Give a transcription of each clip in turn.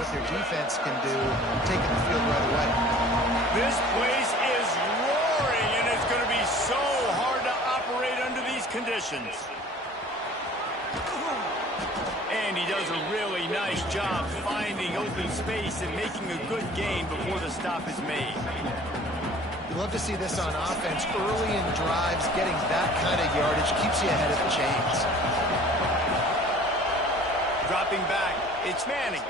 what their defense can do, taking the field right away. This place is roaring, and it's going to be so hard to operate under these conditions. And he does a really nice job finding open space and making a good gain before the stop is made. You love to see this on offense. Early in drives, getting that kind of yardage keeps you ahead of the chains. Dropping back, it's Manning.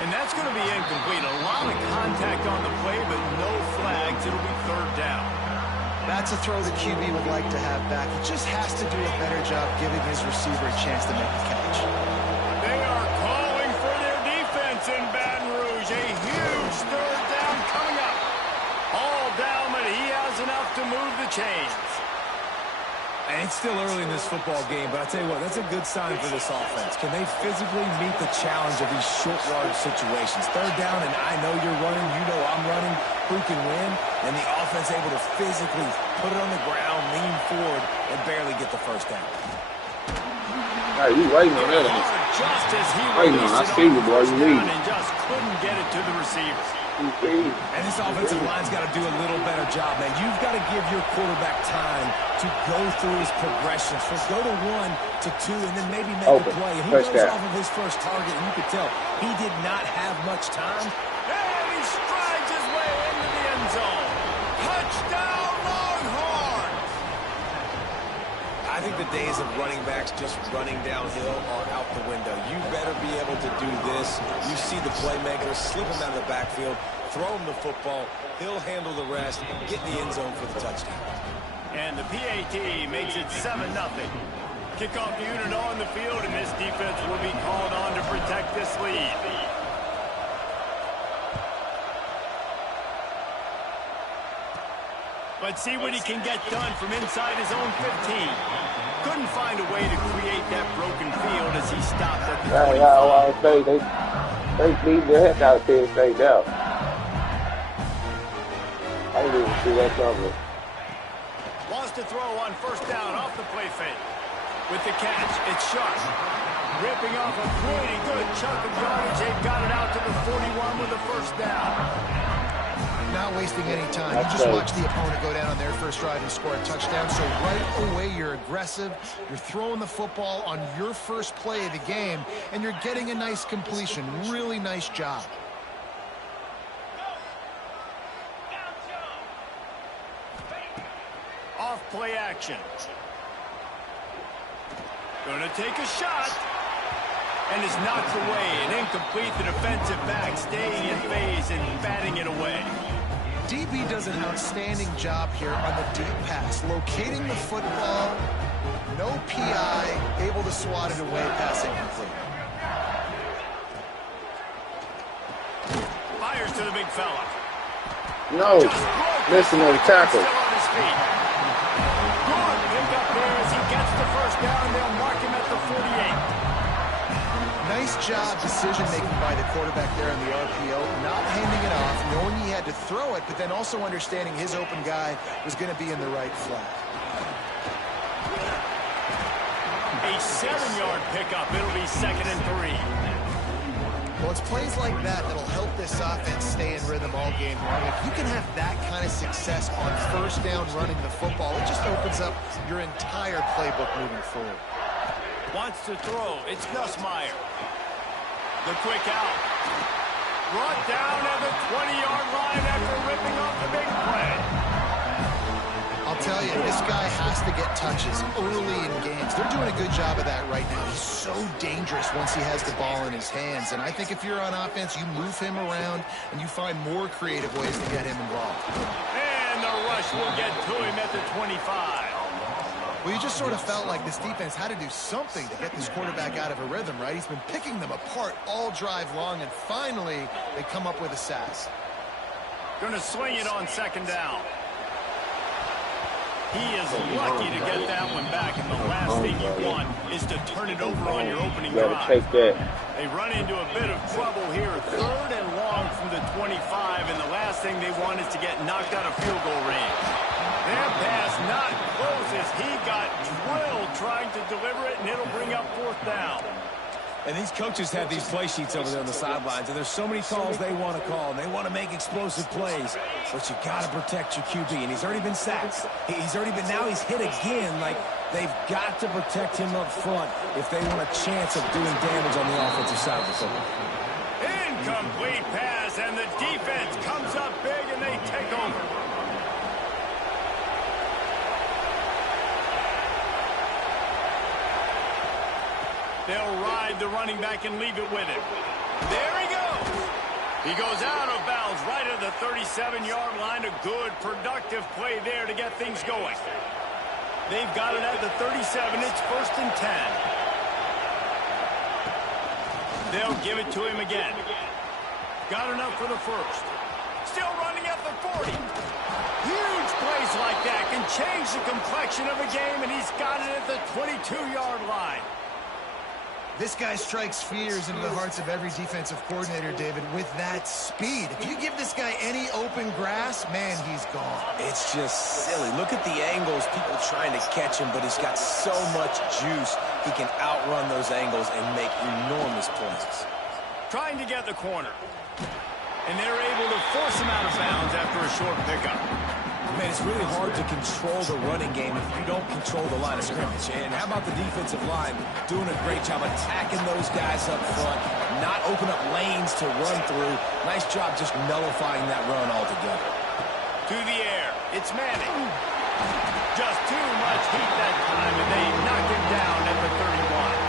And that's going to be incomplete. A lot of contact on the play, but no flags. It'll be third down. That's a throw the QB would like to have back. He just has to do a better job giving his receiver a chance to make the catch. They are calling for their defense in Baton Rouge. A huge third down coming up. All down, but he has enough to move the chains. And it's still early in this football game, but I tell you what, that's a good sign for this offense. Can they physically meet the challenge of these short yardage situations? Third down, and I know you're running, you know I'm running. Who can win? And the offense able to physically put it on the ground, lean forward, and barely get the first down. Hey, you waiting on that? Just as he waiting on, I see you, boy. You lead. And just couldn't get it to the receiver. And this offensive line's got to do a little better job, man. You've got to give your quarterback time to go through his progressions. From go to 1 to 2, and then maybe make a play. And he goes off of his first target, and you could tell he did not have much time. And he strides his way into the end zone. Touchdown, Longhorns! I think the days of running backs just running downhill are out the window. You better be able to do this. You see the playmaker, slip him out of the backfield, throw him the football. He'll handle the rest, get in the end zone for the touchdown. And the PAT makes it 7-0. Kickoff unit on the field, and this defense will be called on to protect this lead. Let's see what he can get done from inside his own 15. Couldn't find a way to create that broken field as he stopped at the 25. I say they beat the heck out of Penn State now. I didn't even see that coming. Wants to throw on first down off the play fake. With the catch, it's Sharp. Ripping off a pretty good chunk of yardage. They've got it out to the 41 with a first down. Not wasting any time. You just watch the opponent go down on their first drive and score a touchdown. So right away, you're aggressive. You're throwing the football on your first play of the game, and you're getting a nice completion. Really nice job. Off play action. Going to take a shot. And is knocked away and incomplete. The defensive back staying in phase and batting it away. DB does an outstanding job here on the deep pass. Locating the football, no PI, able to swat it away, passing complete. Fires to the big fella. No, missing on the tackle. Still on his feet. Good pick up there as he gets the first down. They'll mark him at the 48. Nice job decision-making by the quarterback there in the RPO, not handing it off, knowing he had to throw it, but then also understanding his open guy was going to be in the right flat. A 7-yard pickup. It'll be 2nd and 3. Well, it's plays like that that'll help this offense stay in rhythm all game long. If you can have that kind of success on first down running the football, it just opens up your entire playbook moving forward. Wants to throw. It's Nussmeier. The quick out. Brought down at the 20-yard line after ripping off the big play. I'll tell you, this guy has to get touches early in games. They're doing a good job of that right now. He's so dangerous once he has the ball in his hands. And I think if you're on offense, you move him around and you find more creative ways to get him involved. And the rush will get to him at the 25. Well, you just sort of felt like this defense had to do something to get this quarterback out of a rhythm, right? He's been picking them apart all drive long, and finally they come up with a sass. Going to swing it on 2nd down. He is lucky to get that one back, and the last thing you want is to turn it over on your opening drive. Take that. They run into a bit of trouble here, 3rd and long from the 25, and the last thing they want is to get knocked out of field goal range. Their pass not close as he got drilled trying to deliver it, and it'll bring up 4th down. And these coaches have these play sheets over there on the sidelines, and there's so many calls they want to call, and they want to make explosive plays, but you got to protect your QB, and he's already been sacked. Now he's hit again. Like, they've got to protect him up front if they want a chance of doing damage on the offensive side of the football. Incomplete pass, and the defense comes up big, and they take over. They'll ride the running back and leave it with him. There he goes. He goes out of bounds right at the 37-yard line. A good, productive play there to get things going. They've got it at the 37. It's 1st and 10. They'll give it to him again. Got enough for the first. Still running at the 40. Huge plays like that can change the complexion of a game, and he's got it at the 22-yard line. This guy strikes fears into the hearts of every defensive coordinator, David, with that speed. If you give this guy any open grass, man, he's gone. It's just silly. Look at the angles, people trying to catch him, but he's got so much juice. He can outrun those angles and make enormous plays. Trying to get the corner. And they're able to force him out of bounds after a short pickup. Man, it's really hard to control the running game if you don't control the line of scrimmage. And how about the defensive line doing a great job attacking those guys up front, not open up lanes to run through. Nice job just nullifying that run altogether. To the air, it's Manning. Just too much heat that time, and they knock him down at the 31.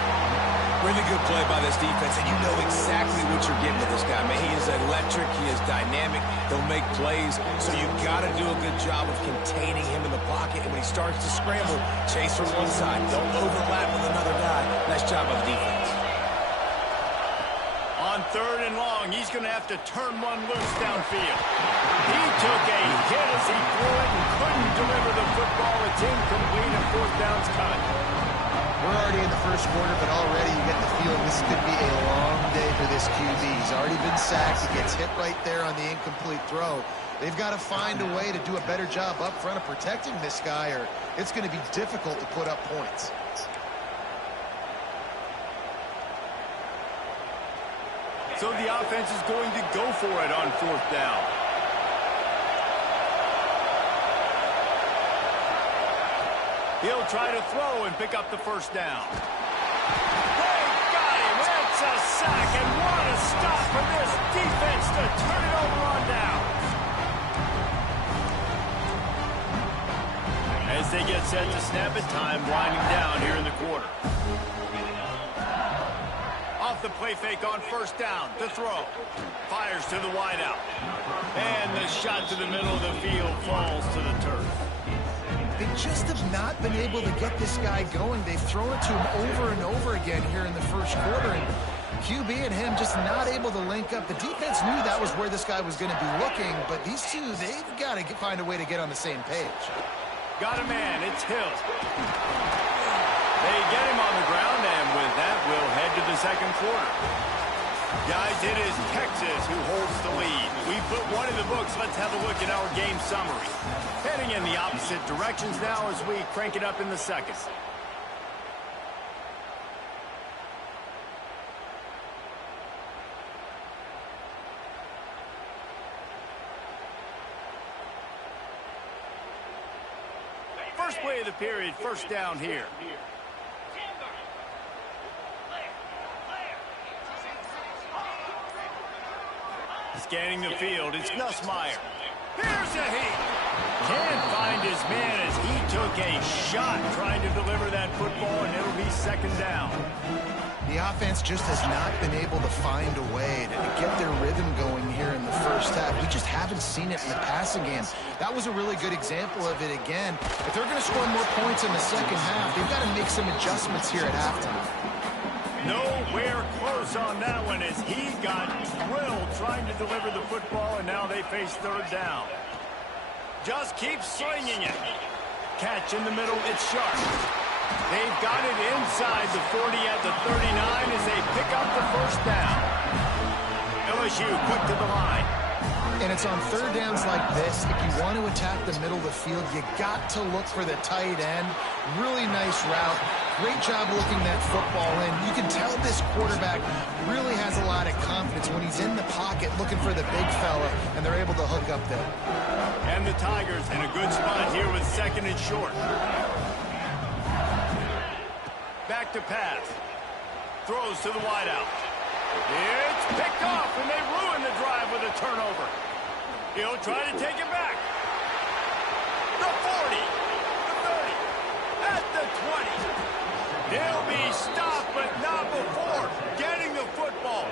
Really good play by this defense, and you know exactly what you're getting with this guy. Man, he is electric, he is dynamic, he'll make plays, so you got to do a good job of containing him in the pocket, and when he starts to scramble, chase from one side. Don't overlap with another guy. Nice job by the defense. On 3rd and long, he's going to have to turn one loose downfield. He took a hit as he threw it and couldn't deliver the football. It's incomplete, and 4th down's cut. We're already in the first quarter, but already you get the feeling this could be a long day for this QB. He's already been sacked. He gets hit right there on the incomplete throw. They've got to find a way to do a better job up front of protecting this guy, or it's going to be difficult to put up points. So the offense is going to go for it on 4th down. He'll try to throw and pick up the 1st down. They got him. That's a sack, and what a stop for this defense to turn it over on down. As they get set to snap it, time winding down here in the quarter. Off the play fake on 1st down. To throw. Fires to the wideout. And the shot to the middle of the field falls to the turf. They just have not been able to get this guy going. They've thrown it to him over and over again here in the first quarter, and QB and him just not able to link up. The defense knew that was where this guy was going to be looking, but these two, they've got to find a way to get on the same page. Got a man. It's Hill. They get him on the ground, and with that, we'll head to the 2nd quarter. Guys, it is Texas who holds the lead. We put one in the books. Let's have a look at our game summary. Heading in the opposite directions now as we crank it up in the 2nd. First play of the period, 1st down here. Scanning the field, it's Nussmeier. Here's a heat. Can't find his man as he took a shot trying to deliver that football, and it'll be 2nd down. The offense just has not been able to find a way to get their rhythm going here in the first half. We just haven't seen it in the passing game. That was a really good example of it again. If they're going to score more points in the 2nd half, they've got to make some adjustments here at halftime. Nowhere close on that one as he got drilled trying to deliver the football, and now they face 3rd down. Just keep slinging it. Catch in the middle, it's Sharp. They've got it inside the 40 at the 39 as they pick up the 1st down. LSU quick to the line. And it's on 3rd downs like this. If you want to attack the middle of the field, you got to look for the tight end. Really nice route. Great job looking that football in. You can tell this quarterback really has a lot of confidence when he's in the pocket looking for the big fella, and they're able to hook up there. And the Tigers in a good spot here with 2nd and short. Back to pass. Throws to the wideout. It's picked off, and they ruin the drive with a turnover. He'll try to take it back. The 40, the 30, at the 20. He'll be stopped, but not before getting the football.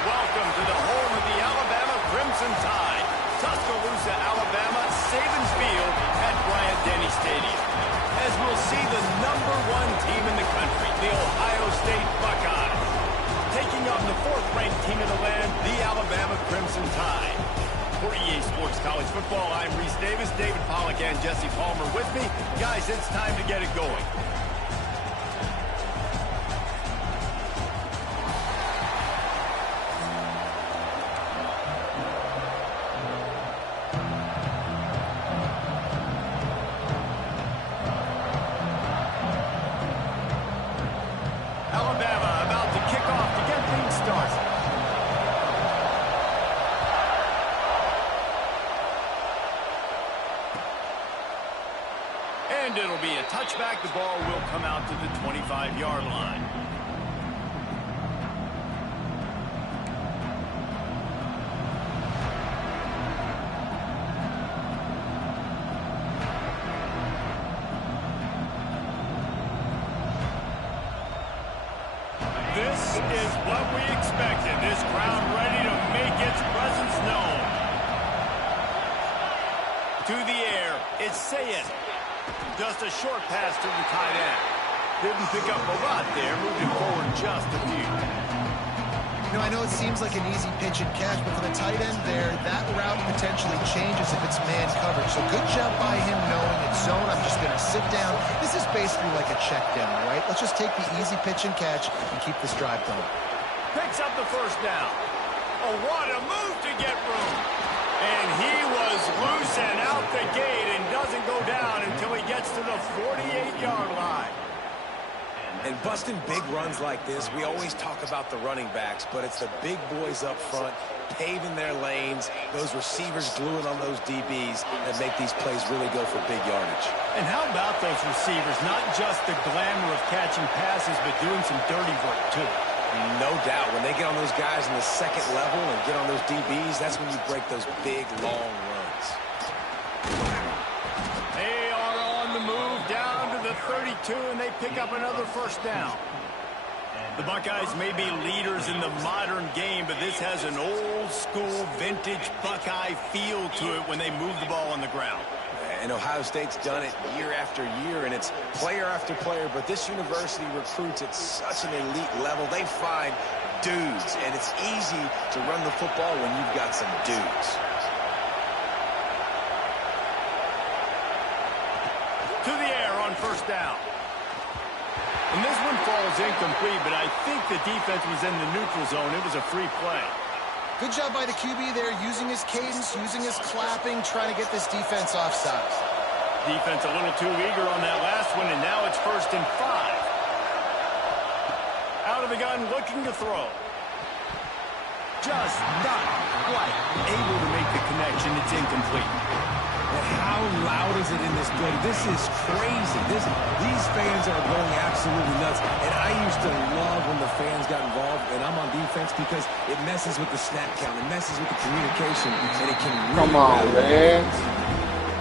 Welcome to the home of the Alabama Crimson Tide. Tuscaloosa, Alabama, Sabins Field at Bryant-Denny Stadium. As we'll see the #1 team in the country, the Ohio State Buckeyes, taking on the 4th-ranked team in the land, the Alabama Crimson Tide. For EA Sports College Football, I'm Reese Davis, David Pollack, and Jesse Palmer with me. Guys, it's time to get it going. Alabama about to kick off to get things started. And it'll be a touchback. The ball will come out to the 25-yard line. This is what we expected. This crowd ready to make its presence known. To the air, it's Sayed. Just a short pass to the tight end. Didn't pick up a lot there, moving forward just a few. You know, I know it seems like an easy pitch and catch, but for the tight end there, that route potentially changes if it's man coverage. So good job by him knowing it's zone. I'm just going to sit down. This is basically like a check down, right? Let's just take the easy pitch and catch and keep this drive going. Picks up the first down. Oh, what a move to get room. And he was loose and out the gate and doesn't go down until he gets to the 48-yard line. And busting big runs like this, we always talk about the running backs, but it's the big boys up front, paving their lanes, those receivers gluing on those DBs that make these plays really go for big yardage. And how about those receivers? Not just the glamour of catching passes, but doing some dirty work, too. No doubt. When they get on those guys in the second level and get on those DBs, that's when you break those big, long runs. They are on the move down to the 32, and they pick up another first down. The Buckeyes may be leaders in the modern game, but this has an old-school, vintage Buckeye feel to it when they move the ball on the ground. And Ohio State's done it year after year, and it's player after player, but this university recruits at such an elite level. They find dudes, and it's easy to run the football when you've got some dudes. To the air on first down. And this one falls incomplete, but I think the defense was in the neutral zone. It was a free play. Good job by the QB there, using his cadence, using his clapping, trying to get this defense offside. Defense a little too eager on that last one, and now it's 1st and 5. Out of the gun, looking to throw. Just not quite able to make the connection. It's incomplete. And how loud is it in this building? This is crazy. These fans are going absolutely nuts. And I used to love when the fans got involved, and I'm on defense because it messes with the snap count. It messes with the communication, and it can really... Come on, man.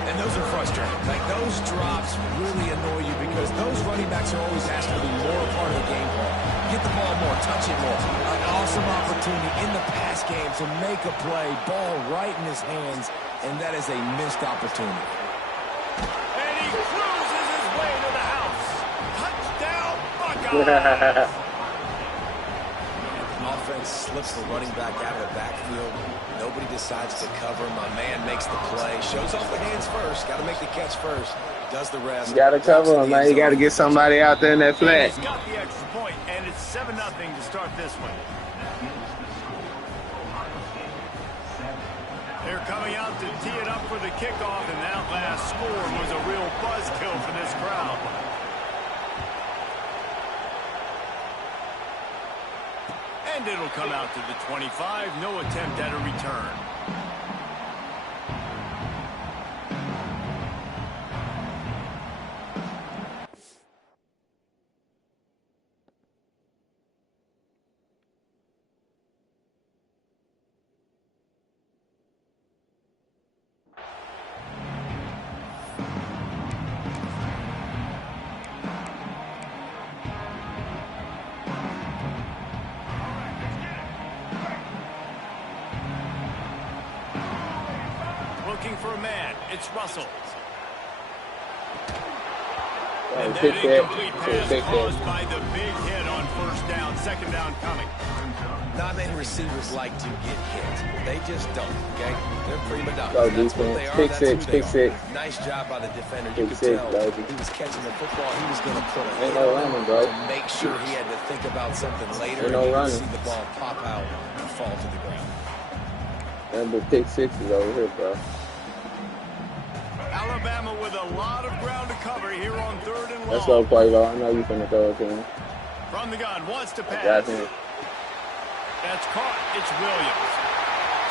And those are frustrating. Like, those drops really annoy you because those running backs are always asked to be more a part of the game plan. Get the ball more, touch it more. An awesome opportunity in the pass game to make a play, ball right in his hands, and that is a missed opportunity. And he cruises his way to the house. Touchdown, Buckeyes! Offense slips the running back out of the backfield. Nobody decides to cover. My man makes the play. Shows off the hands first. Got to make the catch first. Does the rest. You got to cover him, man. You got to get somebody out there in that flat. He's got the extra point, and it's 7-0 to start this one. They're coming out to tee it up for the kickoff, and that last score was a real buzzkill for this crowd. And it'll come out to the 25. No attempt at a return. Looking for a man. It's Russell. And that incomplete pass caused by the big hit on 1st down. 2nd down coming. Not many receivers like to get hit. They just don't, okay? They're prima donnas. Go That's what they defense. are. Pick That's six, who they pick are. six. Nice job by the defender. You Pick could six, tell baby. he was catching the football. He was going to put a Ain't hit no on running, it bro. to make sure he had to think about something later. Ain't no and you running. see the ball pop out and fall to the ground. Number pick six is over here, bro. Alabama with a lot of ground to cover here on 3rd and long. Let's go, Quavo. I know you finna throw it to him. From the gun, wants to pass. Got him. That's caught. It's Williams.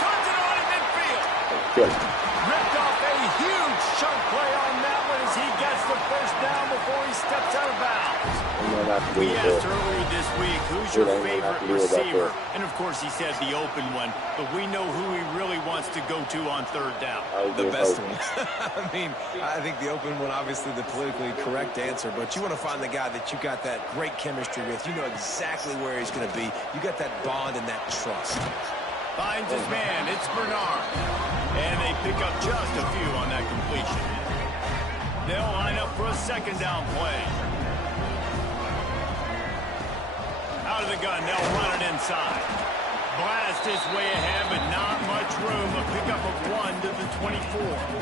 Turns it on in midfield. Kill him. Ripped off a huge chunk play on that one as he gets the 1st down before he steps out of bounds. You know not to do We it, asked bro. earlier this week, who's Dude, your I ain't got favorite to do it about receiver? that. And, of course, he said the open one, but we know who he really wants to go to on 3rd down. The best one. I mean, I think the open one, obviously the politically correct answer, but you want to find the guy that you got that great chemistry with. You know exactly where he's going to be. You got that bond and that trust. Finds his man. It's Bernard. And they pick up just a few on that completion. They'll line up for a 2nd down play. Out of the gun, they'll run it inside. Blast his way ahead, but not much room. A pickup of 1 to the 24.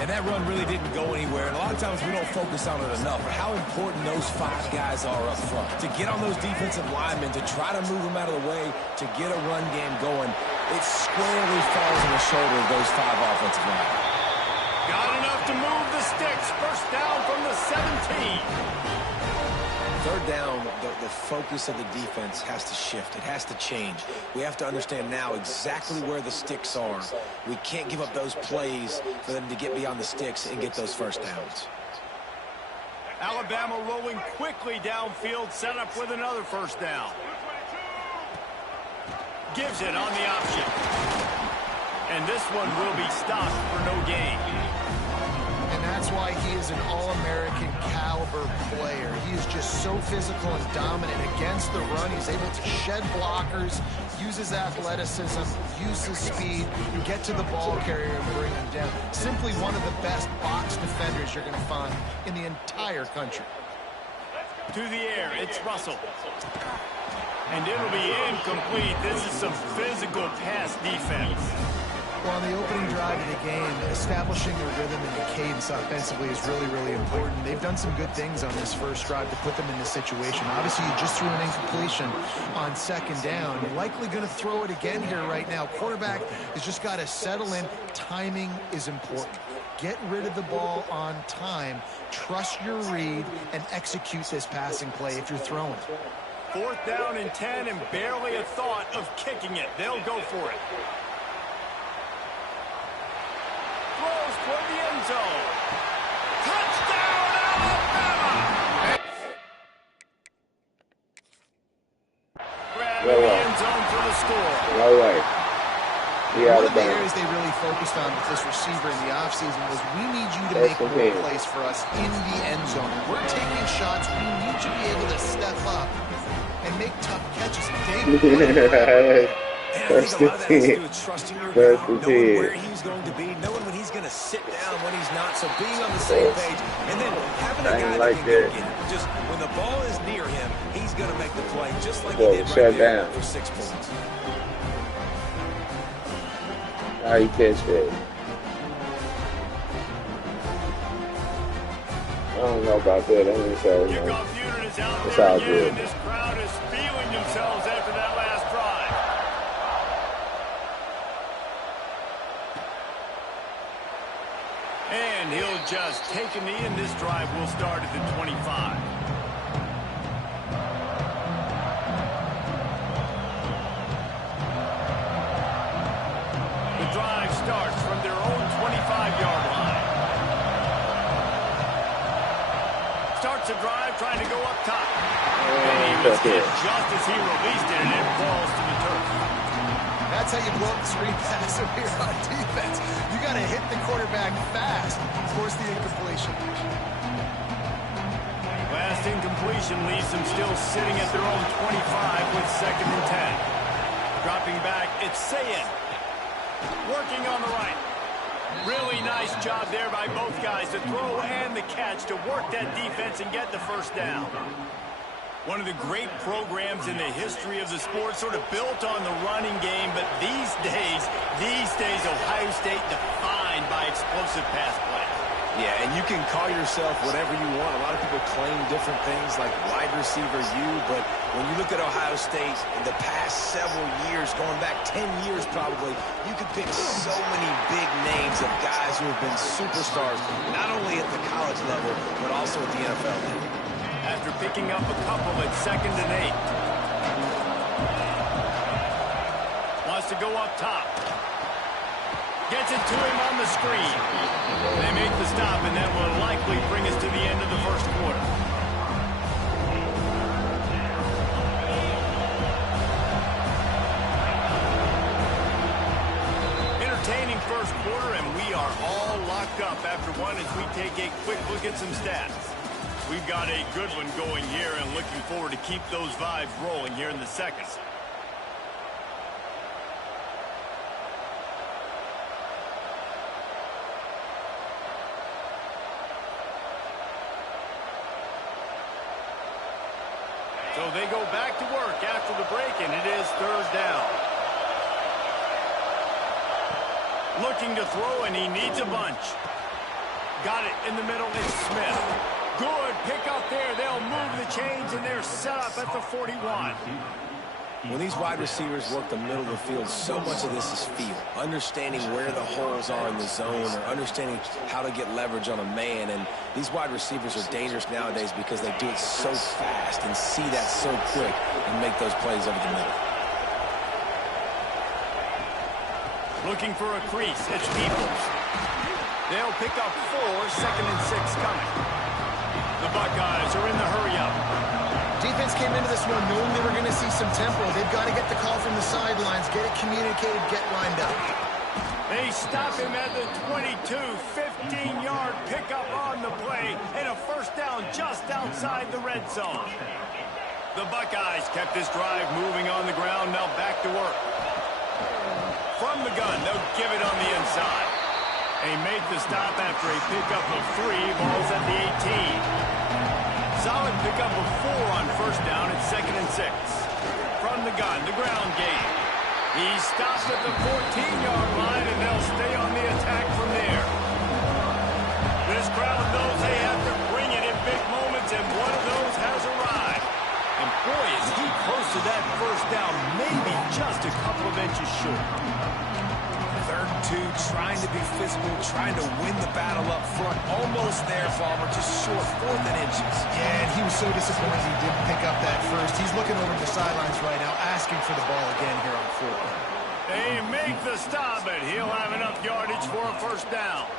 And that run really didn't go anywhere. And a lot of times we don't focus on it enough, but how important those 5 guys are up front. To get on those defensive linemen, to try to move them out of the way, to get a run game going, it squarely falls on the shoulder of those 5 offensive linemen. Got enough to move the sticks. 1st down from the 17. 3rd down, the focus of the defense has to shift. It has to change. We have to understand now exactly where the sticks are. We can't give up those plays for them to get beyond the sticks and get those 1st downs. Alabama rolling quickly downfield, set up with another 1st down. Gives it on the option. And this one will be stopped for no gain. And that's why he is an All-American caliber player. He is just so physical and dominant against the run. He's able to shed blockers, use his athleticism, use his speed, and get to the ball carrier and bring him down. Simply one of the best box defenders you're going to find in the entire country. To the air, it's Russell. And it'll be incomplete. This is some physical pass defense. Well, on the opening drive of the game, establishing a rhythm and a cadence offensively is really, really important. They've done some good things on this first drive to put them in this situation. Obviously, you just threw an incompletion on 2nd down. You're likely going to throw it again here right now. Quarterback has just got to settle in. Timing is important. Get rid of the ball on time. Trust your read and execute this passing play if you're throwing. 4th down and 10 and barely a thought of kicking it. They'll go for it. Throws toward the end zone. Touchdown, Alabama! Grab in the end zone for the score. No way. One of the areas they really focused on with this receiver in the offseason was we need you to make more plays for us in the end zone. We're taking shots. We need you to be able to step up and make tough catches. First and 10. Trusting your guy, knowing where he's going to be, knowing when he's going to sit down, when he's not. So being on the same page, and then having a guy that can go get it. Just when the ball is near him, he's going to make the play, just like he did right there for 6 points. How you catch that? I don't know about that. I'm just saying, it's all good. This crowd is feeling themselves after that last drive. And he'll just take a knee, and this drive will start at the 25. The drive starts from their own 25-yard line. Starts a drive trying to go up top. And he was hit just as he released it, and it falls to the turf. That's how you blow up the screen pass over here on defense. You got to hit the quarterback fast. Force the incompletion. Last incompletion leaves them still sitting at their own 25 with 2nd and 10. Dropping back, it's Sayin. Working on the right. Really nice job there by both guys to throw and the catch to work that defense and get the 1st down. One of the great programs in the history of the sport, sort of built on the running game, but these days, Ohio State defined by explosive pass play. Yeah, and you can call yourself whatever you want. A lot of people claim different things like wide receiver U, but when you look at Ohio State in the past several years, going back 10 years probably, you could pick so many big names of guys who have been superstars, not only at the college level, but also at the NFL level. After picking up a couple at 2nd and 8. Wants to go up top. Gets it to him on the screen. They make the stop, and that will likely bring us to the end of the 1st quarter. Entertaining 1st quarter, and we are all locked up after one as we take a quick look at some stats. We've got a good one going here, and looking forward to keep those vibes rolling here in the 2nd. So they go back to work after the break, and it is 3rd down. Looking to throw, and he needs a bunch. Got it in the middle. It's Smith. Good pick up there. They'll move the chains, and they're set up at the 41. When these wide receivers work the middle of the field, so much of this is feel. Understanding where the holes are in the zone, or understanding how to get leverage on a man. And these wide receivers are dangerous nowadays because they do it so fast and see that so quick and make those plays over the middle. Looking for a crease. It's Peoples. They'll pick up 4, 2nd and 6 coming. The Buckeyes are in the hurry-up. Defense came into this one knowing they were going to see some tempo. They've got to get the call from the sidelines, get it communicated, get lined up. They stop him at the 22, 15-yard pickup on the play, and a 1st down just outside the red zone. The Buckeyes kept this drive moving on the ground, now back to work. From the gun, they'll give it on the inside. They make the stop after a pickup of 3, balls at the 18. Solid pickup of 4 on 1st down at 2nd and 6. From the gun, the ground game. He stops at the 14-yard line, and they'll stay on the attack from there. This crowd knows they have to bring it in big moments, and one of those has arrived. And boy, is he close to that 1st down, maybe just a couple of inches short. 13 2, trying to be physical, trying to win the battle up front. Almost there, Palmer, just short, 4th and inches. Yeah, and he was so disappointed he didn't pick up that first. He's looking over the sidelines right now, asking for the ball again here on 4th. They make the stop, and he'll have enough yardage for a first down.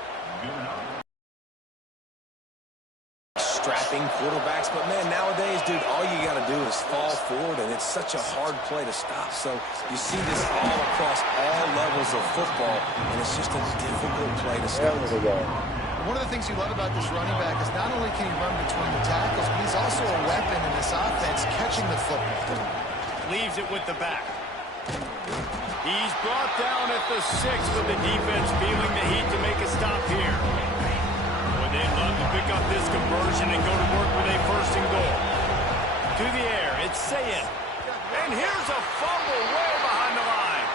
Strapping quarterbacks, but man, nowadays, dude, all you got to do is fall forward, and it's such a hard play to stop. So you see this all across all levels of football, and it's just a difficult play to stop. One of the things you love about this running back is not only can he run between the tackles, but he's also a weapon in this offense catching the football. Leaves it with the back. He's brought down at the 6 with the defense feeling the heat to make a stop here. They'd love to pick up this conversion and go to work with a 1st and goal. To the air, it's Sayin. And here's a fumble way behind the line.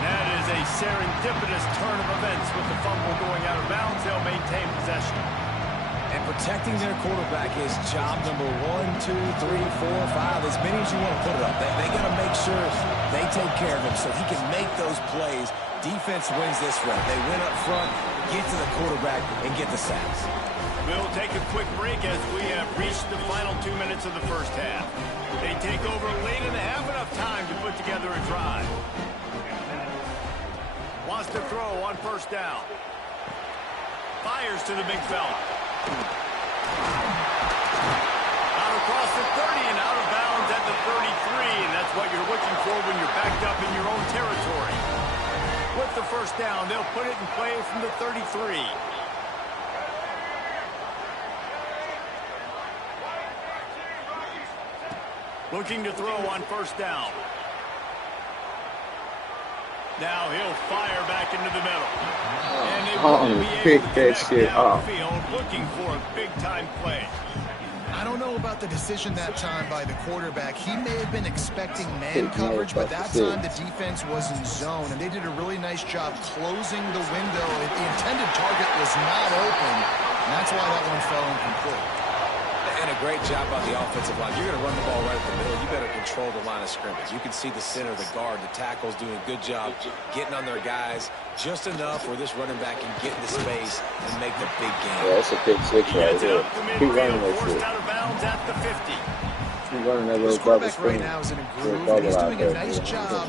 That is a serendipitous turn of events with the fumble going out of bounds. They'll maintain possession. And protecting their quarterback is job number 1, 2, 3, 4, 5, as many as you want to put it up. They got to make sure they take care of him so he can make those plays. Defense wins this rep. They win up front, get to the quarterback, and get the sacks. We'll take a quick break as we have reached the final 2 minutes of the first half. They take over late and have enough time to put together a drive. Wants to throw on 1st down. Fires to the big fella. Out across the 30 and out of bounds at the 33, and that's what you're looking for when you're backed up in your own territory. With the 1st down, they'll put it in play from the 33. Looking to throw on 1st down. Now he'll fire back into the middle. And they will be able to connect downfield, looking for a big-time play. I don't know about the decision that time by the quarterback. He may have been expecting man coverage, but that time the defense was in zone, and they did a really nice job closing the window. The intended target was not open, and that's why that one fell incomplete. And a great job on the offensive line. You're going to run the ball right at the middle. You better control the line of scrimmage. You can see the center, the guard, the tackles doing a good job getting on their guys just enough where this running back can get into space and make the big game. Yeah, that's a big 6 right here. Keep running that shit. Out of bounds at the 50. Keep running that little bubble screen. Right now is in a groove, and he's doing a nice job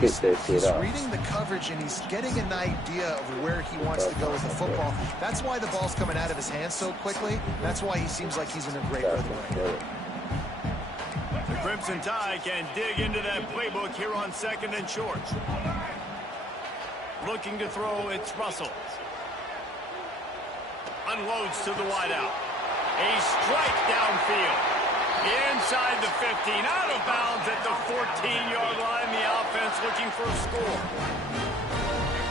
he's reading the coverage, and he's getting an idea of where he wants to go with the football. That's why the ball's coming out of his hands so quickly. That's why he seems like he's in a great rhythm right now. The Crimson Tide can dig into that playbook here on 2nd and short. Looking to throw, it's Russell. Unloads to the wideout. A strike downfield. Inside the 15, out of bounds at the 14-yard line. The offense looking for a score.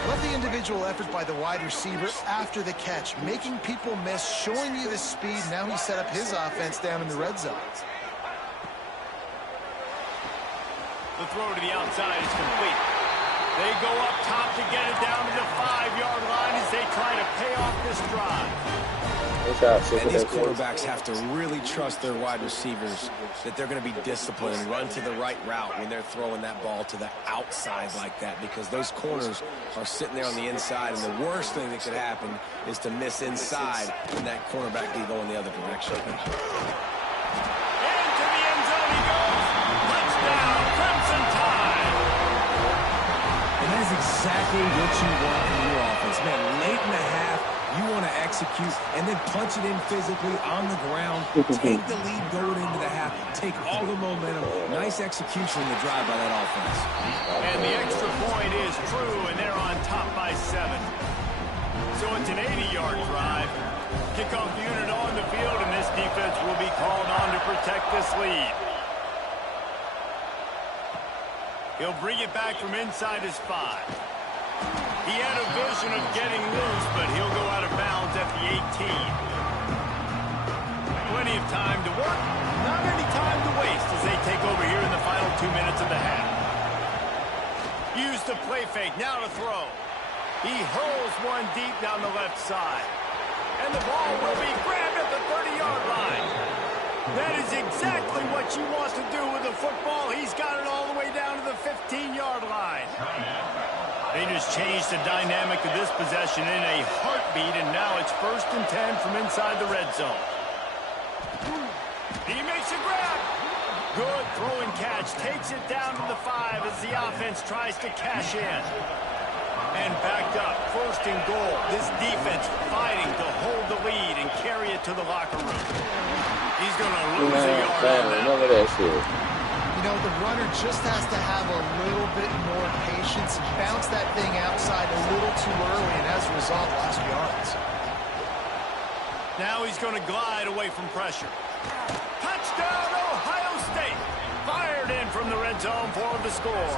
Love the individual effort by the wide receiver after the catch, making people miss, showing you the speed. Now he set up his offense down in the red zone. The throw to the outside is complete. They go up top to get it down to the 5-yard line as they try to pay off this drive. And these quarterbacks have to really trust their wide receivers that they're going to be disciplined and run to the right route when they're throwing that ball to the outside like that, because those corners are sitting there on the inside, and the worst thing that could happen is to miss inside and that cornerback be going the other direction. Into the end zone he goes. Touchdown, Crimson Tide. And that is exactly what you want from your offense. Man, late in the half, you want to execute and then punch it in physically on the ground, take the lead going into the half, take all the momentum. Nice execution in the drive by that offense. And the extra point is true, and they're on top by 7. So it's an 80-yard drive. Kickoff unit on the field, and this defense will be called on to protect this lead. He'll bring it back from inside his 5. He had a vision of getting loose, but he'll go out of bounds at the 18. Plenty of time to work, not any time to waste as they take over here in the final 2 minutes of the half. Use the play fake, now to throw. He hurls one deep down the left side. And the ball will be grabbed at the 30-yard line. That is exactly what you want to do with the football. He's got it all the way down to the 15-yard line. They just changed the dynamic of this possession in a heartbeat, and now it's 1st and 10 from inside the red zone. He makes a grab. Good throw and catch. Takes it down to the 5 as the offense tries to cash in. And backed up, 1st and goal. This defense fighting to hold the lead and carry it to the locker room. He's going to lose a yard on that. Remember that shit. You know, the runner just has to have a little bit more patience, bounce that thing outside a little too early, and as a result, lost yards. Now he's going to glide away from pressure. Touchdown, Ohio State. Fired in from the red zone for the score.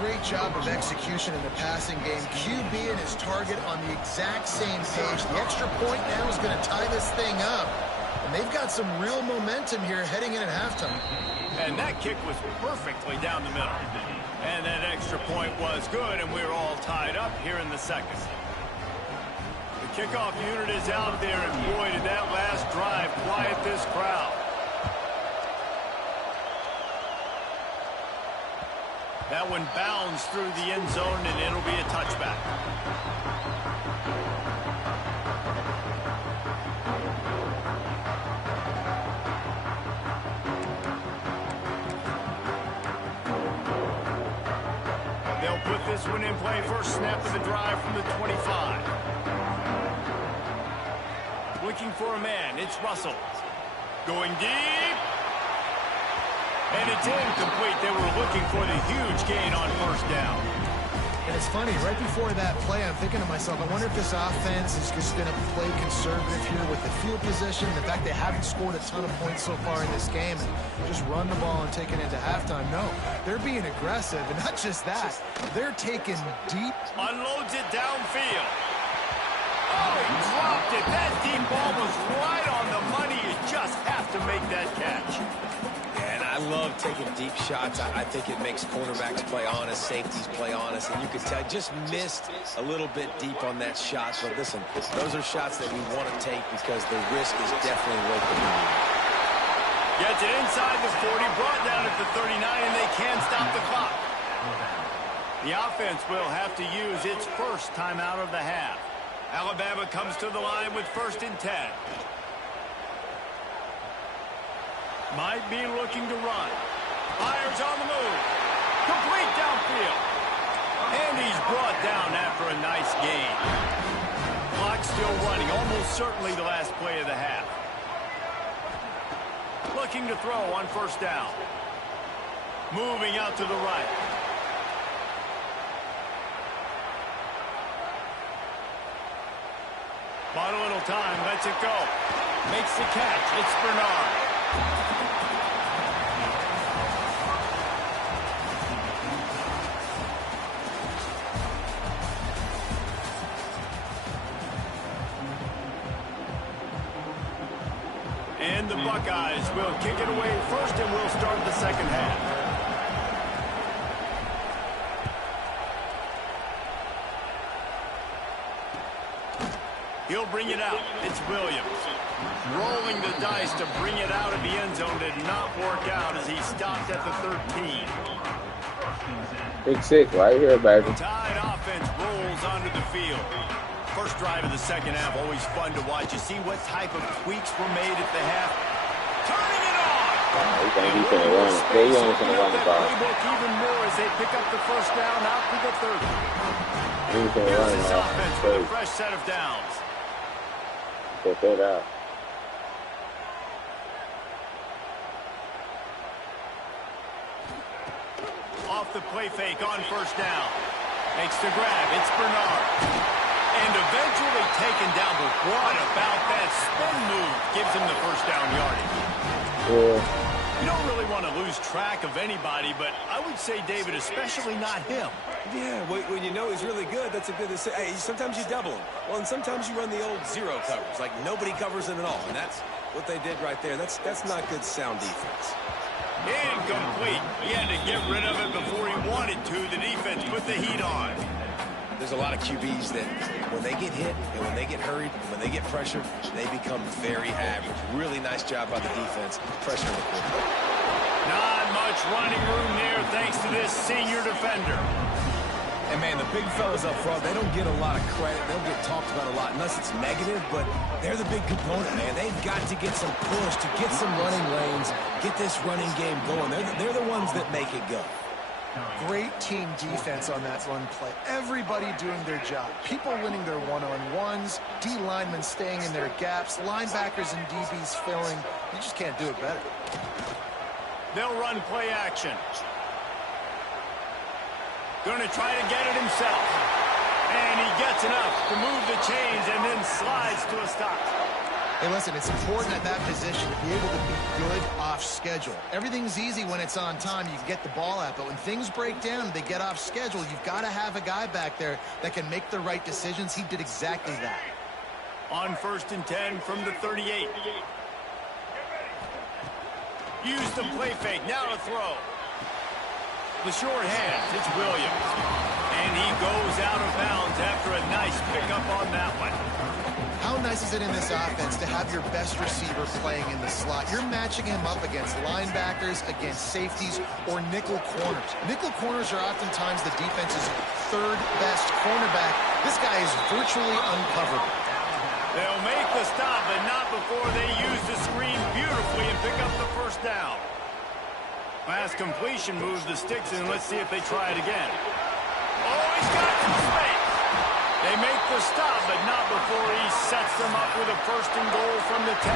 Great job of execution in the passing game. QB and his target on the exact same page. The extra point now is going to tie this thing up. And they've got some real momentum here heading in at halftime. And that kick was perfectly down the middle. And that extra point was good, and we're all tied up here in the second. The kickoff unit is out there, and boy, did that last drive quiet this crowd. That one bounds through the end zone, and it'll be a touchback. They'll put this one in play. First snap of the drive from the 25. Looking for a man. It's Russell. Going deep. And it's incomplete. They were looking for the huge gain on 1st down. And it's funny, right before that play, I'm thinking to myself, I wonder if this offense is just going to play conservative here with the field position. The fact they haven't scored a ton of points so far in this game and just run the ball and take it into halftime. No, they're being aggressive. And not just that, they're taking deep. Unloads it downfield. Oh, he dropped it. That deep ball was right on the money. You just have to make that catch. I love taking deep shots. I think it makes cornerbacks play honest, safeties play honest, and you could tell just missed a little bit deep on that shot. But listen, those are shots that we want to take because the risk is definitely worth the money. Gets it inside the 40, brought down at the 39, and they can't stop the clock. The offense will have to use its first timeout of the half. Alabama comes to the line with 1st and 10. Might be looking to run. Fires on the move. Complete downfield. And he's brought down after a nice gain. Clock still running. Almost certainly the last play of the half. Looking to throw on 1st down. Moving out to the right. Bought a little time. Lets it go. Makes the catch. It's Bernard. And the Buckeyes will kick it away first, and we'll start the second half. He'll bring it out. It's Williams. Rolling the dice to bring it out of the end zone did not work out as he stopped at the 13. Big 6 right here, baby. The Tide offense rolls onto the field. First drive of the second half, always fun to watch. You see what type of tweaks were made at the half. Turning it on! He's going to run. He's only going to run the ball. Even more as they pick up the 1st down out to the 30. He's going to Here's run this now. offense with a fresh set of downs. Check that out. Off the play fake on 1st down. Makes the grab. It's Bernard. And eventually taken down. But what about that spin move? Gives him the 1st down yardage. Yeah. You don't really want to lose track of anybody, but I would say, David, especially not him. Yeah, when you know he's really good, that's a good to say. Hey, sometimes you double him. Well, and sometimes you run the old zero covers, like nobody covers him at all. And that's what they did right there. That's not good sound defense. Incomplete. He had to get rid of it before he wanted to. The defense put the heat on. There's a lot of QBs that when they get hit and when they get hurried, when they get pressured, they become very average. Really nice job by the defense, pressuring the quarterback. Not much running room there thanks to this senior defender. And, man, the big fellas up front, they don't get a lot of credit. They don't get talked about a lot unless it's negative, but they're the big component, man. They've got to get some push, to get some running lanes, get this running game going. They're the ones that make it go. Great team defense on that run play. Everybody doing their job. People winning their one-on-ones, D linemen staying in their gaps, linebackers and DBs filling. You just can't do it better. They'll run play action. Going to try to get it himself. And he gets enough to move the chains and then slides to a stop. Hey, listen, it's important at that position to be able to be good off schedule. Everything's easy when it's on time. You can get the ball out. But when things break down, they get off schedule. You've got to have a guy back there that can make the right decisions. He did exactly that. On 1st and 10 from the 38. Use the play fake. Now to throw. The short hand. It's Williams. And he goes out of bounds after a nice pickup on that one. How nice is it in this offense to have your best receiver playing in the slot? You're matching him up against linebackers, against safeties, or nickel corners. Nickel corners are oftentimes the defense's third best cornerback. This guy is virtually uncoverable. They'll make the stop, but not before they use the screen beautifully and pick up the first down. Pass completion moves the sticks in. Let's see if they try it again. Oh, he's got some space. They make the stop, but not before he sets them up with a 1st and goal from the 10.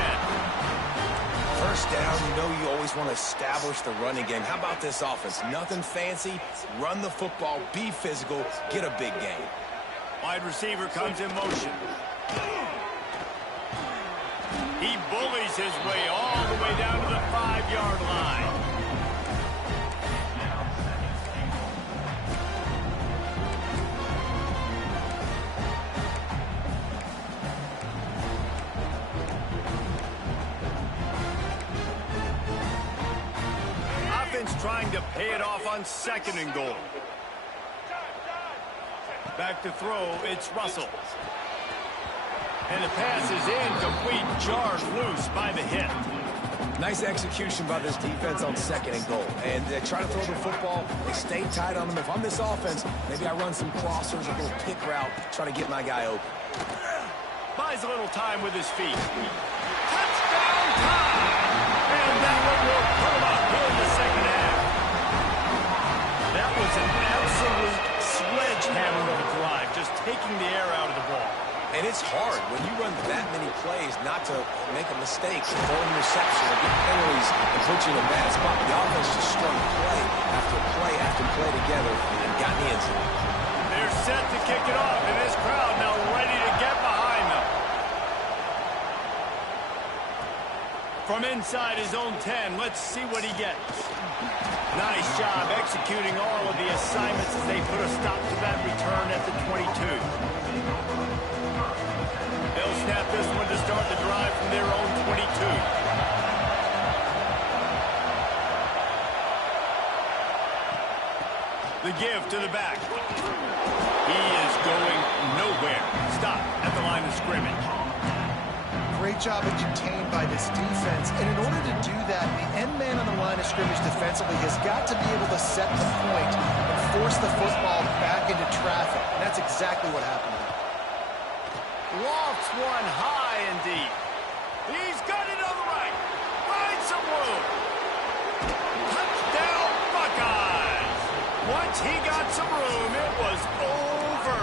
First down, you know you always want to establish the running game. How about this offense? Nothing fancy. Run the football, be physical, get a big game. Wide receiver comes in motion. He bullies his way all the way down to the 5-yard line. Trying to pay it off on 2nd and goal. Back to throw, it's Russell. And the pass is incomplete, jarred loose by the hit. Nice execution by this defense on 2nd and goal. And they try to throw the football. They stay tight on them. If I'm this offense, maybe I run some crossers, a little pick route, try to get my guy open. Buys a little time with his feet. Touchdown time! And that one will put him up here in the 2nd half. That was an absolute sledgehammer of a drive, just taking the air out of the ball. And it's hard when you run that many plays not to make a mistake, throw an interception, or get penalties and put you in a bad spot. The offense just strung play after play after play together and got in the end zone. They're set to kick it off, and this crowd now ready to get behind them. From inside his own 10, let's see what he gets. Nice job executing all of the assignments as they put a stop to that return at the 22. They'll snap this one to start the drive from their own 22. The give to the back. He is going nowhere. Stop at the line of scrimmage. Great job of contained by this defense. And in order to do that, the end man on the line of scrimmage defensively has got to be able to set the point and force the football back into traffic. And that's exactly what happened. Lofts one high and deep. He's got it on the right. Finds some room. Touchdown, Buckeyes. Once he got some room, it was over.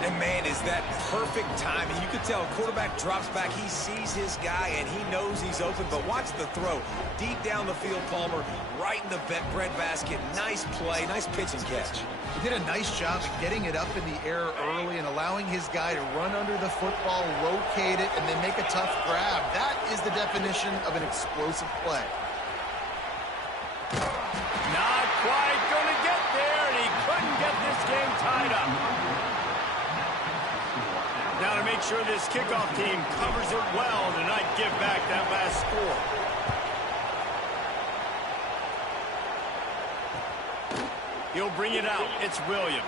And, man, is that perfect timing. You could tell quarterback drops back. He sees his guy, and he knows he's open. But watch the throw. Deep down the field, Palmer, right in the breadbasket. Nice play, nice pitch and catch. He did a nice job of getting it up in the air early and allowing his guy to run under the football, locate it, and then make a tough grab. That is the definition of an explosive play. Not quite going to get there, and he couldn't get this game tied up. Now to make sure this kickoff team covers it well to not give back that last score. He'll bring it out. It's Williams.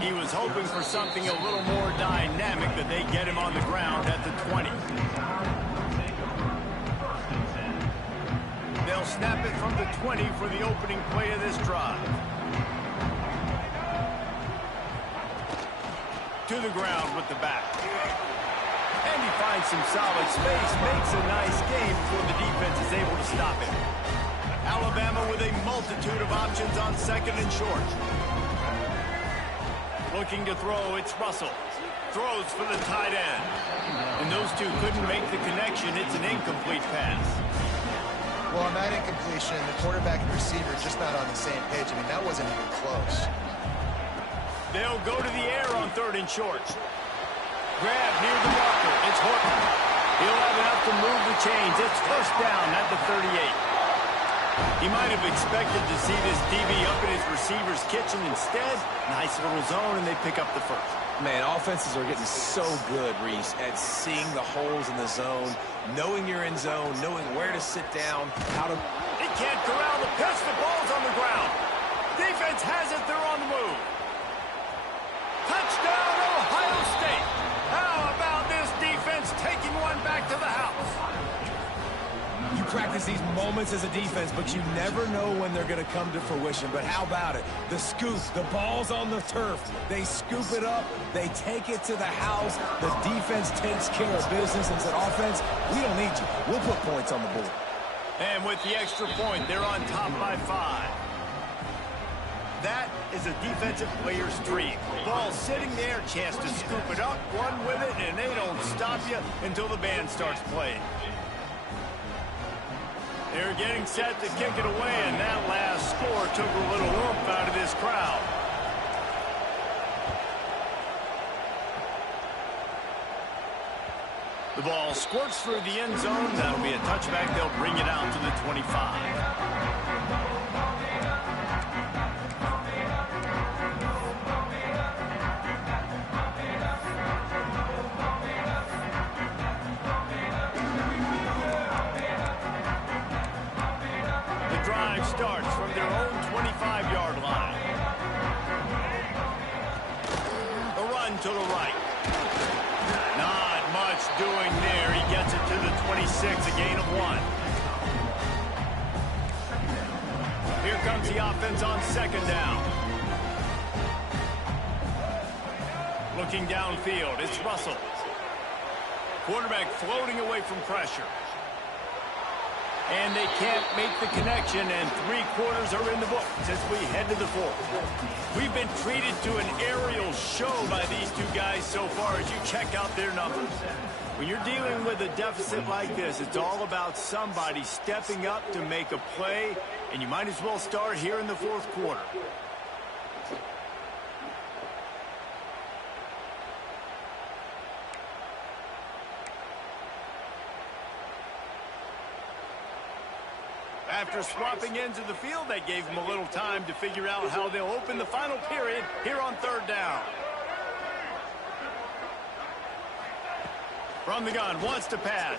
He was hoping for something a little more dynamic, that they get him on the ground at the 20. They'll snap it from the 20 for the opening play of this drive. To the ground with the back. And he finds some solid space, makes a nice game before the defense is able to stop him. Alabama with a multitude of options on second and short. Looking to throw, it's Russell. Throws for the tight end. And those two couldn't make the connection. It's an incomplete pass. Well, on that incompletion, the quarterback and receiver just not on the same page. I mean, that wasn't even close. They'll go to the air on third and short. Grab near the marker. It's Horton. He'll have enough to move the chains. It's first down at the 38. He might have expected to see this DB up in his receiver's kitchen. Instead, nice little zone, and they pick up the first. Man, offenses are getting so good, Reese, at seeing the holes in the zone, knowing you're in zone, knowing where to sit down, how to... He can't corral the pitch. The ball's on the ground. Defense has it. They're on the move. Touchdown, Ohio State. How about this defense taking one back to the house? You practice these moments as a defense, but you never know when they're going to come to fruition. But how about it? The scoop, the ball's on the turf. They scoop it up. They take it to the house. The defense takes care of business and said, offense, we don't need you. We'll put points on the board. And with the extra point, they're on top by 5. That is a defensive player's dream. Ball sitting there, chance to scoop it up, run with it, and they don't stop you until the band starts playing. They're getting set to kick it away, and that last score took a little oomph out of this crowd. The ball squirts through the end zone. That'll be a touchback. They'll bring it out to the 25. Starts from their own 25-yard line. A run to the right. Not much doing there. He gets it to the 26, a gain of 1. Here comes the offense on second down. Looking downfield, it's Russell. Quarterback floating away from pressure. And they can't make the connection, and 3 quarters are in the books as we head to the 4th. We've been treated to an aerial show by these two guys so far as you check out their numbers. When you're dealing with a deficit like this, it's all about somebody stepping up to make a play, and you might as well start here in the 4th quarter. After swapping ends of the field, that gave them a little time to figure out how they'll open the final period here on third down. From the gun, wants to pass.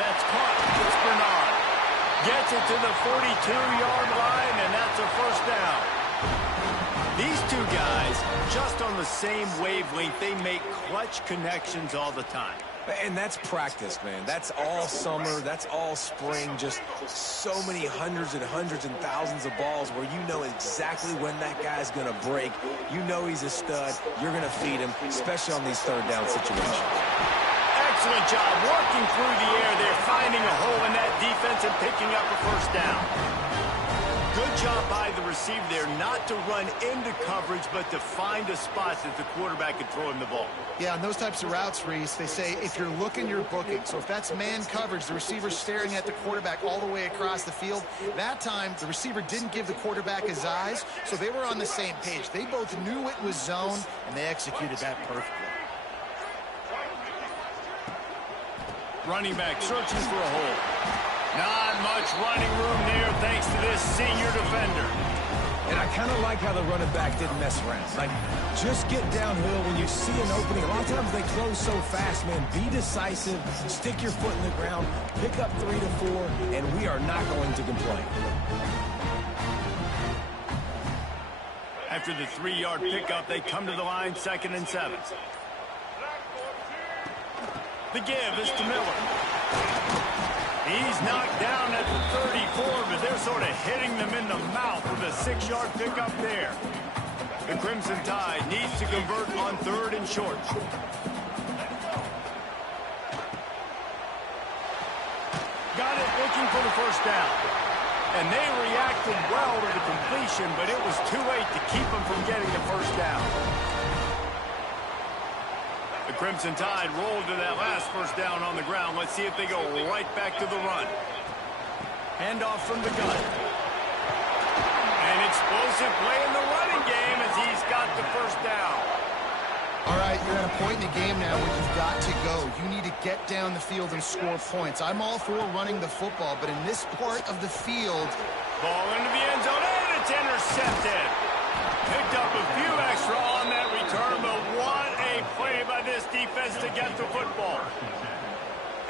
That's caught. It's Bernard. Gets it to the 42-yard line, and that's a first down. These two guys, just on the same wavelength, they make clutch connections all the time. And that's practice, man. That's all summer. That's all spring. Just so many hundreds and thousands of balls where you know exactly when that guy's going to break. You know he's a stud. You're going to feed him, especially on these third down situations. Excellent job working through the air there, finding a hole in that defense and picking up a first down. Good job by the receiver there, not to run into coverage, but to find a spot that the quarterback could throw him the ball. Yeah, on those types of routes, Reese, they say if you're looking, you're booking. So if that's man coverage, the receiver's staring at the quarterback all the way across the field. That time, the receiver didn't give the quarterback his eyes, so they were on the same page. They both knew it was zone, and they executed that perfectly. Running back searching for a hole. Not much running room there thanks to this senior defender. And I kind of like how the running back didn't mess around. Like, just get downhill when you see an opening. A lot of times they close so fast, man. Be decisive, stick your foot in the ground, pick up 3 to 4, and we are not going to complain. After the 3-yard pickup, they come to the line, 2nd and 7. The give is to Miller. He's knocked down at the 34, but they're sort of hitting them in the mouth with a 6-yard pickup there. The Crimson Tide needs to convert on 3rd and short. Got it, looking for the first down. And they reacted well to the completion, but it was too late to keep them from getting the first down. The Crimson Tide rolled to that last first down on the ground. Let's see if they go right back to the run. Handoff from the gun. An explosive play in the running game as he's got the first down. All right, you're at a point in the game now where you've got to go. You need to get down the field and score points. I'm all for running the football, but in this part of the field... Ball into the end zone, and it's intercepted. Picked up a few extra on that return, but what a play by this defense to get the football.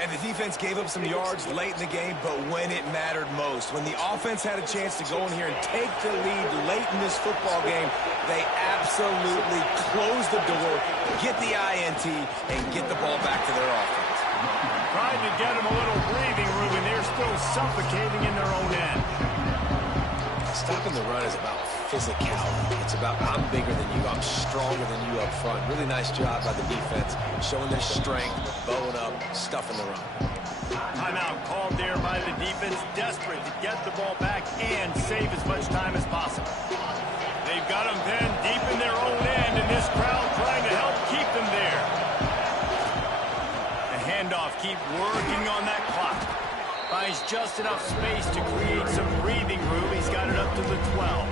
And the defense gave up some yards late in the game, but when it mattered most, when the offense had a chance to go in here and take the lead late in this football game, they absolutely closed the door, get the INT, and get the ball back to their offense. Trying to get them a little breathing room, and they're still suffocating in their own end. Stopping the run is about physicality. It's about I'm bigger than you, I'm stronger than you up front. Really nice job by the defense, showing their strength, bowing up, stuffing the run. Timeout called there by the defense, desperate to get the ball back and save as much time as possible. They've got them pinned deep in their own end, and this crowd trying to help keep them there. The handoff, keep working on that clock. Finds just enough space to create some breathing room. He's got it up to the 12.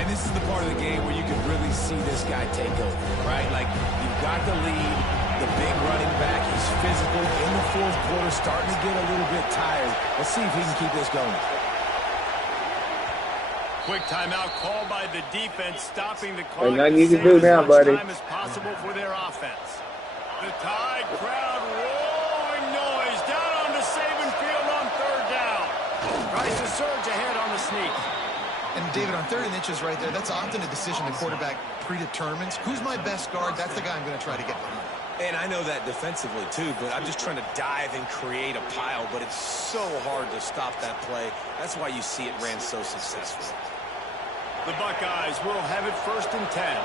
And this is the part of the game where you can really see this guy take over, right? Like, you've got the lead, the big running back, he's physical in the 4th quarter, starting to get a little bit tired. Let's see if he can keep this going. Quick timeout called by the defense, stopping the clock. Nothing you can do now, buddy. Time as possible for their offense. The Tide crowd rolling noise down on the Saban field on 3rd down. Tries to surge ahead on the sneak. And David, on 3rd and inches right there, that's often a decision the quarterback predetermines. Who's my best guard? That's the guy I'm going to try to get behind. And I know that defensively, too, but I'm just trying to dive and create a pile, but it's so hard to stop that play. That's why you see it ran so successfully. The Buckeyes will have it 1st and 10.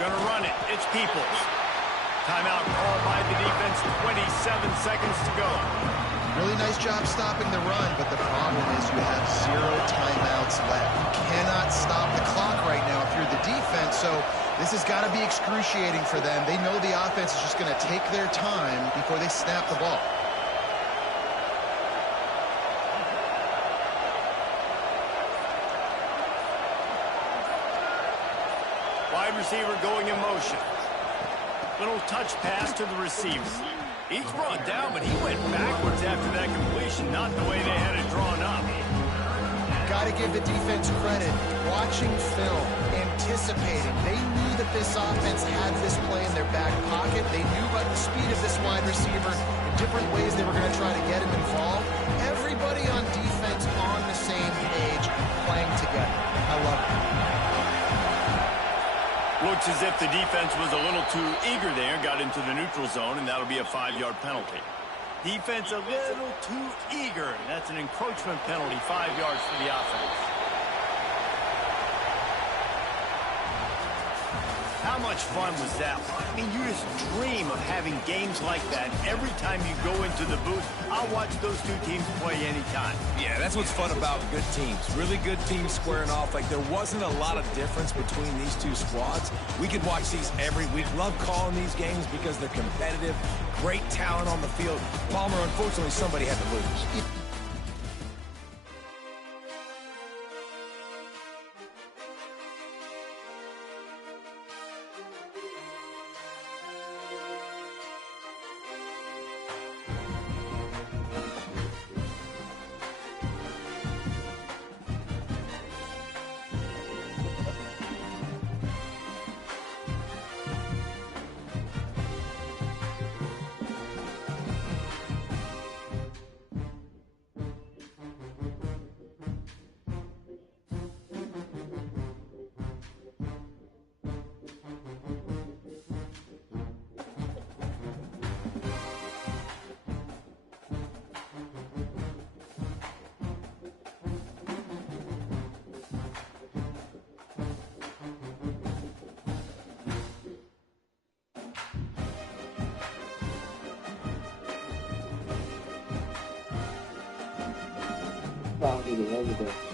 Gonna run it. It's Peoples. Timeout called by the defense. 27 seconds to go. Really nice job stopping the run, but the problem is you have 0 timeouts left. You cannot stop the clock right now if you're the defense, so this has got to be excruciating for them. They know the offense is just going to take their time before they snap the ball. Wide receiver going in motion. Little touch pass to the receiver. He's brought down, but he went backwards after that completion, not the way they had it drawn up. Got to give the defense credit. Watching film, anticipating. They knew that this offense had this play in their back pocket. They knew about the speed of this wide receiver and different ways they were going to try to get him involved. Everybody on defense on the same page, playing together. I love it. Looks as if the defense was a little too eager there, got into the neutral zone, and that'll be a 5-yard penalty. Defense a little too eager. That's an encroachment penalty, 5 yards for the offense. How much fun was that? I mean, you just dream of having games like that every time you go into the booth. I'll watch those two teams play anytime. Yeah, that's what's fun about good teams. Really good teams squaring off. Like, there wasn't a lot of difference between these two squads. We could watch these every week. Love calling these games because they're competitive. Great talent on the field. Palmer, unfortunately, somebody had to lose. need to run the ball.